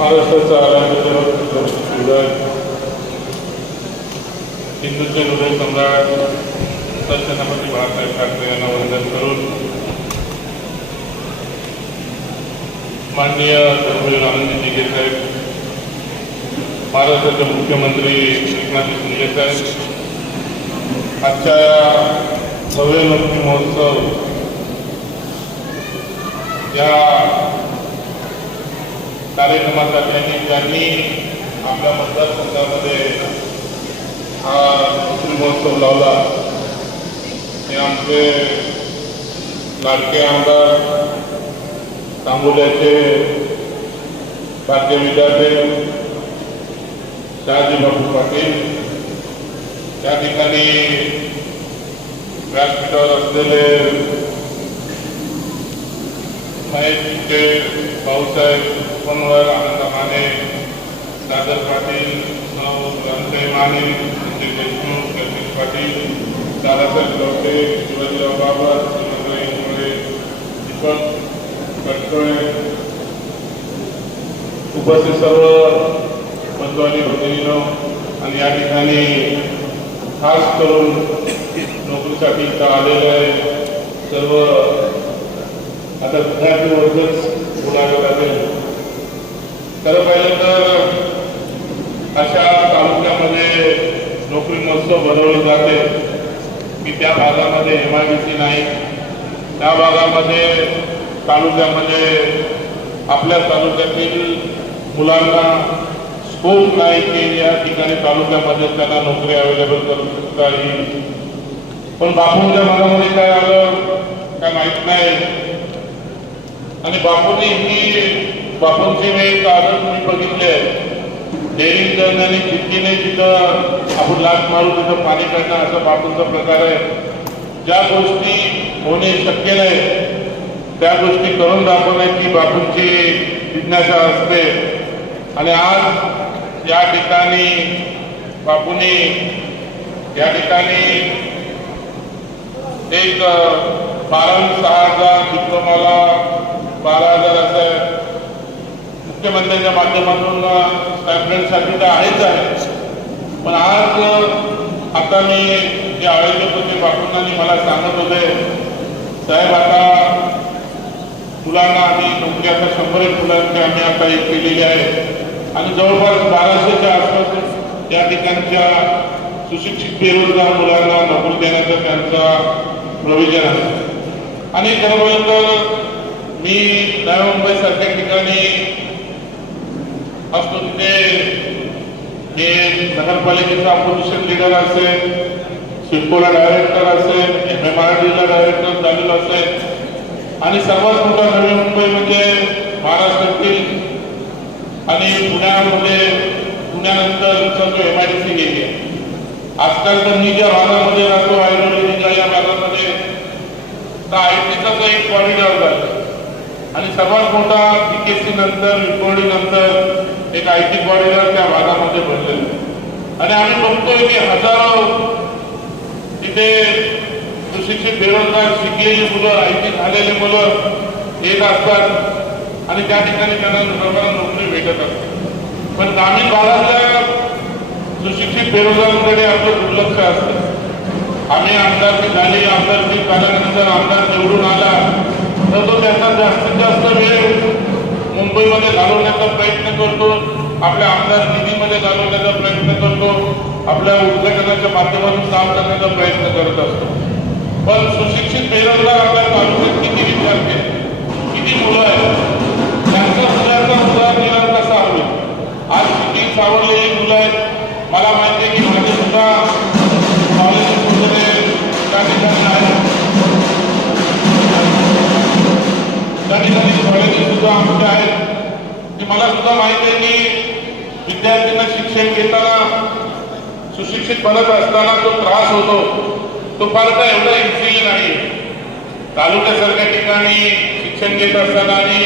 महाराष्ट्राचा आराध्य हृदय हिंदूचे हृदय सम्राट दर्शनापती बाळासाहेब ठाकरे यांना वंदन करून माननीय धर्मवीर आनंदी जिगे साहेब महाराष्ट्राचे मुख्यमंत्री एकनाथ शिंदे साहेब आजच्या भव्य नोकरी महोत्सव या कार्यक्रमासाठी आणि ज्यांनी आपल्या मतदारसंघामध्ये हा कृषी महोत्सव लावला. ते आमचे लाडके आमदार तांबोल्याचे भारतीय विद्यार्थी शहाजी बापू पाटील. त्या ठिकाणी व्यासपीठावर असलेले महेशचे भाऊसाहेब उपनवर आनंद माने दादर पाटील रंजय माने संजय देशमुख जगदीश पाटील दादासाहेब गवटे शिवाजीराव बाबर शिवराज इंगळे दीपक कटकळे उपस्थित सर्व बंधू आणि भगिनीनो आणि या ठिकाणी खास करून नोकरीसाठी इथं आलेले सर्व आता विद्यार्थी वर्गच बोलावे लागेल खरं पाहिलं तर अशा तालुक्यामध्ये नोकरी महोत्सव भरवलं जाते. की त्या भागामध्ये एम आय डी सी नाही. त्या भागामध्ये तालुक्यामध्ये आपल्या तालुक्यातील मुलांना स्कोप नाही की या ठिकाणी तालुक्यामध्ये त्यांना नोकरी अवेलेबल करू शकता येईल. पण बापूंच्या मनामध्ये काय आलं काय माहीत नाही. आणि बापूंनी ही बापूंची मी कारण मी आहे डेअरिंग करणं आणि जिद्दीने जिथं आपण लाट मारू तिथं पाणी काढणं असा बापूंचा प्रकार आहे. ज्या गोष्टी होणे शक्य नाही त्या गोष्टी करून दाखवण्याची बापूंची जिज्ञासा असते. आणि आज या ठिकाणी बापूंनी या ठिकाणी एक बारा सहा हजार डिप्लोमाला बारा हजार असं मुख्यमंत्र्यांच्या माध्यमातून स्टॅपलेंटसाठी तर आहेच आहे. पण आज आता मी जे आयोजक होते बापूंनी मला सांगत होते साहेब आता मुलांना आम्ही नोकरी आता शंभर एक मुलांची आम्ही आता एक केलेली आहे. आणि जवळपास बाराशेच्या आसपास या ठिकाणच्या सुशिक्षित बेरोजगार मुलांना नोकरी देण्याचा त्यांचा प्रोव्हिजन आहे. आणि खरं मी नव्या मुंबईसारख्या ठिकाणी ते हे नगरपालिकेचा अपोजिशन लिडर असेल सिडकोला डायरेक्टर असेल एम एम आर डीला डायरेक्टर झालेला असेल आणि सर्वात मोठा नवी मुंबई म्हणजे महाराष्ट्रातील आणि पुण्यामध्ये पुण्यानंतरचा जो एम आय डी सी गेली. आहे आजकाल तर मी ज्या भागामध्ये राहतो आयुर्वेदिकच्या या भागामध्ये. तर आय टीचाच एक कॉरिडॉर झाला. आणि सर्वात मोठा पीकेसी नंतर विकोडी नंतर एक आय टी कॉरिडॉर त्या भागामध्ये बनलेलं आहे. आणि आम्ही बघतोय की हजारो तिथे सुशिक्षित बेरोजगार शिकलेली मुलं आय टी झालेली मुलं येत असतात आणि त्या ठिकाणी त्यांना सर्वांना नोकरी भेटत असते पण ग्रामीण भागातल्या सुशिक्षित बेरोजगारांकडे आपलं दुर्लक्ष असतं आम्ही आमदारकी झाली आमदारकी झाल्यानंतर आमदार निवडून आला तर तो त्या जास्तीत जास्त वेळ मुंबईमध्ये घालवण्याचा प्रयत्न करतो. आपल्या आमदार निधीमध्ये घालवण्याचा प्रयत्न करतो. आपल्या उद्घाटनाच्या माध्यमातून काम करण्याचा प्रयत्न करत असतो. पण सुशिक्षित बेरोजगार आपल्या तालुक्यात किती विद्यार्थी आहेत? किती मुलं आहेत? सुद्धा माहिती आहे की विद्यार्थ्यांना शिक्षण घेताना सुशिक्षित बनत असताना तो त्रास होतो तो फार काय एवढा इन्सिली नाही. तालुक्यासारख्या ठिकाणी शिक्षण घेत असताना आणि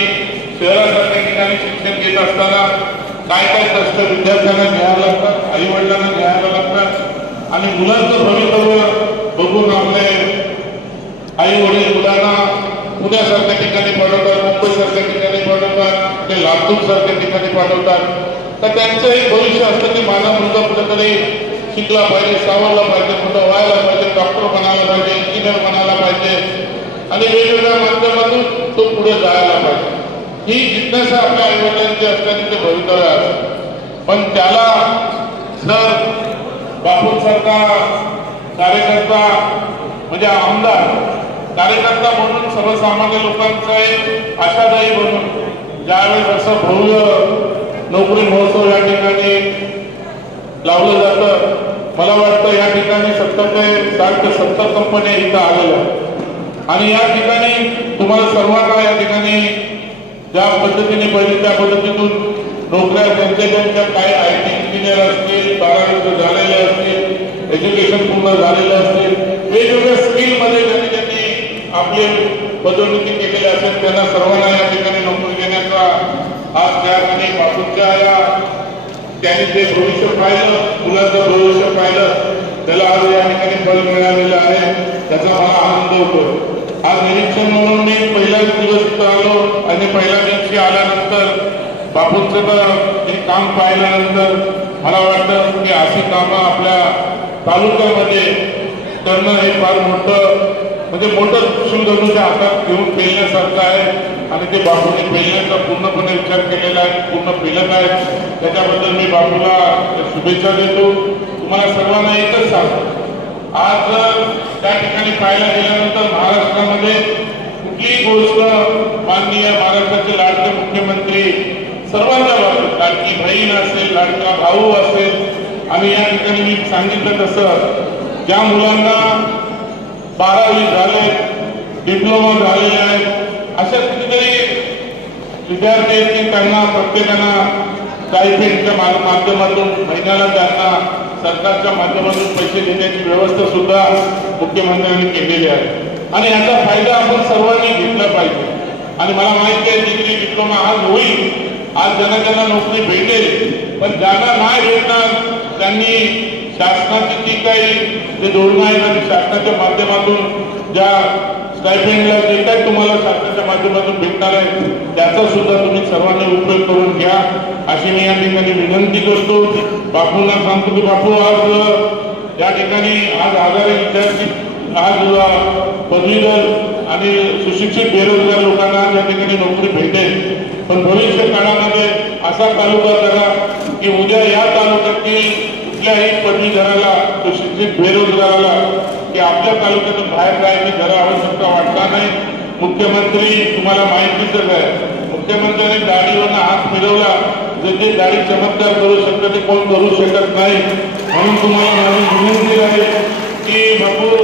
शहरासारख्या ठिकाणी शिक्षण घेत असताना काय काय कष्ट विद्यार्थ्यांना घ्यायला लागतात आई वडिलांना घ्यायला लागतात. आणि मुलांचं भवितव्य बघून सारख्या ठिकाणी पाठवतात मुंबईसारख्या ठिकाणी पाठवतात ते लातूर सारख्या ठिकाणी पाठवतात. तर त्यांचं एक भविष्य असतं की माझा मुलगा कुठेतरी शिकला पाहिजे सावरला पाहिजे कुठं व्हायला पाहिजे डॉक्टर बनायला पाहिजे इंजिनियर बनायला पाहिजे. आणि वेगवेगळ्या माध्यमातून तो पुढे जायला पाहिजे. ही जिज्ञासा आपल्या आईवडिलांची असताना ते भवितव्य असतं. पण त्याला जर बापूंसारखा कार्यकर्ता म्हणजे आमदार कार्यकर्ता म्हणून सर्वसामान्य लोकांचा एक आशादायी म्हणून ज्यावेळेस असं भव्य नोकरी महोत्सव या ठिकाणी लावलं जातं मला वाटतं या ठिकाणी सत्तर ते साठ ते सत्तर कंपन्या इथं आलेल्या. आणि या ठिकाणी तुम्हाला सर्वांना या ठिकाणी ज्या पद्धतीने पाहिजे त्या पद्धतीतून नोकऱ्या त्यांच्या त्यांच्या काही आय टी इंजिनियर असतील बारावी झालेले असतील एज्युकेशन पूर्ण झालेलं असतील वेगवेगळ्या स्किलमध्ये त्यांनी त्यांनी आपले पदोन्नती केलेले असेल त्यांना सर्वांना या ठिकाणी नोकरी देण्याचा आज त्या ठिकाणी बापूंच्या या त्यांनी जे भविष्य पाहिलं मुलाचं भविष्य पाहिलं त्याला आज या ठिकाणी फल मिळालेलं आहे त्याचा मला आनंद होतो आज निरीक्षण म्हणून मी पहिलाच दिवस इथं आलो आणि पहिल्या दिवशी आल्यानंतर बापूंचं तर हे काम पाहिल्यानंतर मला वाटतं की अशी कामं आपल्या तालुक्यामध्ये करणं हे फार मोठं म्हणजे मोठं शिवधनुष्य हातात घेऊन पेलण्यासारखं आहे. आणि ते बापूने पेलण्याचा पूर्णपणे विचार केलेला आहे. पूर्ण पेलत आहे. त्याच्याबद्दल मी बापूला शुभेच्छा देतो. तुम्हाला सर्वांना एकच सांगतो आज त्या ठिकाणी पाहायला गेल्यानंतर महाराष्ट्रामध्ये कुठलीही गोष्ट माननीय महाराष्ट्राचे लाडके मुख्यमंत्री सर्वांच्या बाबतीत लाडकी बहीण असेल लाडका भाऊ असेल. आणि या ठिकाणी मी सांगितलं तसं ज्या मुलांना बारावी झाले डिप्लोमा झालेले आहेत अशा कितीतरी विद्यार्थी आहेत की त्यांना प्रत्येकांना स्टायपेंडच्या मा- माध्यमातून महिन्याला त्यांना सरकारच्या माध्यमातून पैसे देण्याची व्यवस्था सुद्धा मुख्यमंत्र्यांनी केलेली आहे. आणि याचा फायदा आपण सर्वांनी घेतला पाहिजे. आणि मला माहिती आहे डिग्री डिप्लोमा आज होईल. आज ज्यांना ज्यांना नोकरी भेटेल पण ज्यांना नाही भेटणार त्यांनी शासनाची जी काही जे धोरणं आहेत आणि शासनाच्या माध्यमातून ज्या स्टायपेंडला जे काही तुम्हाला शासनाच्या माध्यमातून भेटणार आहे त्याचा सुद्धा तुम्ही सर्वांनी उपयोग करून घ्या. अशी मी या ठिकाणी विनंती करतो. बापूंना सांगतो की बापू आज या ठिकाणी आज आजारी विद्यार्थी आज पदवीधर आणि सुशिक्षित बेरोजगार लोकांना या ठिकाणी नोकरी भेटेल. पण भविष्य काळामध्ये असा तालुका जरा की उद्या या तालुक्यातील कुठल्याही पदवीधराला सुशिक्षित बेरोजगाराला की आपल्या तालुक्यातून बाहेर जायची जरा आवश्यकता वाटणार नाही. मुख्यमंत्री तुम्हाला माहितीच आहे. मुख्यमंत्र्यांनी गाडीवरनं हात फिरवला. जे ते गाडी चमत्कार करू शकतं ते कोण करू शकत नाही. म्हणून तुम्हाला माझी विनंती आहे की बापू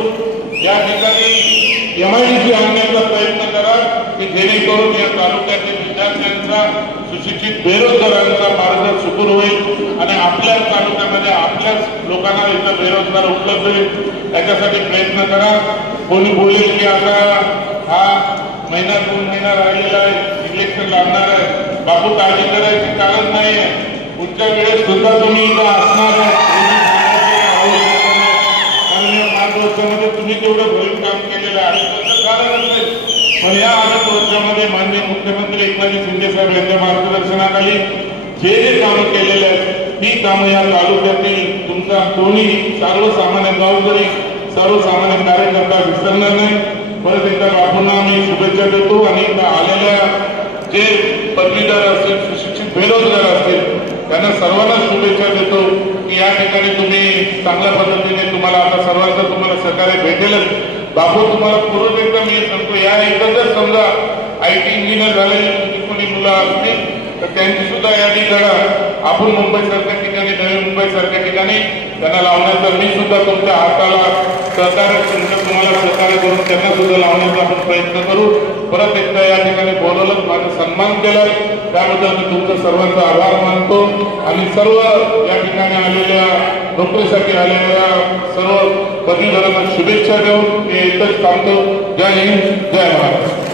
या ठिकाणी एम आय डी आणण्याचा जेणेकरून या तालुक्यातील विद्यार्थ्यांचा सुशिक्षित बेरोजगारांचा मार्ग सुकून होईल आणि आपल्याच तालुक्यामध्ये आपल्याच लोकांना इथं बेरोजगार उपलब्ध होईल. त्याच्यासाठी प्रयत्न करा. कोणी बोलेल की आता हा महिना दोन महिना राहिलेला आहे इलेक्शन लागणार आहे. बापू काळजी करायची कारण नाही आहे पुढच्या वेळेस सुद्धा तुम्ही इथं असणार आहे. तुम्ही हो, हो, हो. तेवढं भरून काम केलेलं आहे. कारण असेल पण या राज्यामध्ये माननीय मुख्यमंत्री एकनाथ शिंदे साहेब यांच्या मार्गदर्शनाखाली जे जे कामं केलेले आहेत ती कामं या तालुक्यातील तुमचा कोणी सर्वसामान्य गावकरी सर्वसामान्य कार्यकर्ता विसरणार नाही. परत एकदा बापूंना मी शुभेच्छा देतो आणि आलेल्या जे पदवीधर असतील सुशिक्षित बेरोजगार असतील त्यांना सर्वांना शुभेच्छा देतो की या ठिकाणी तुम्ही चांगल्या पद्धतीने तुम्हाला आता सर्वांचं तुम्हाला सहकार्य भेटेलच. बापू तुम्हाला पूर्व एकदा मी सांगतो या एकदा जर समजा आय टी इंजिनियर झालेली कोणी मुलं असतील तर त्यांची सुद्धा यादी करा. आपण मुंबईसारख्या ठिकाणी नवी मुंबईसारख्या ठिकाणी त्यांना लावण्याचा मी सुद्धा तुमच्या हाताला सहकार्य तुम्हाला सहकार्य करून त्यांना सुद्धा लावण्याचा आपण प्रयत्न करू. परत एकदा या ठिकाणी बोलवलं माझा सन्मान केला त्याबद्दल मी तुमचा सर्वांचा आभार मानतो. आणि सर्व या ठिकाणी आलेल्या नोकरीसाठी आलेल्या सर्व पदवीधरांना शुभेच्छा देऊन मी एकच थांबतो जय हिंद जय महाराष्ट्र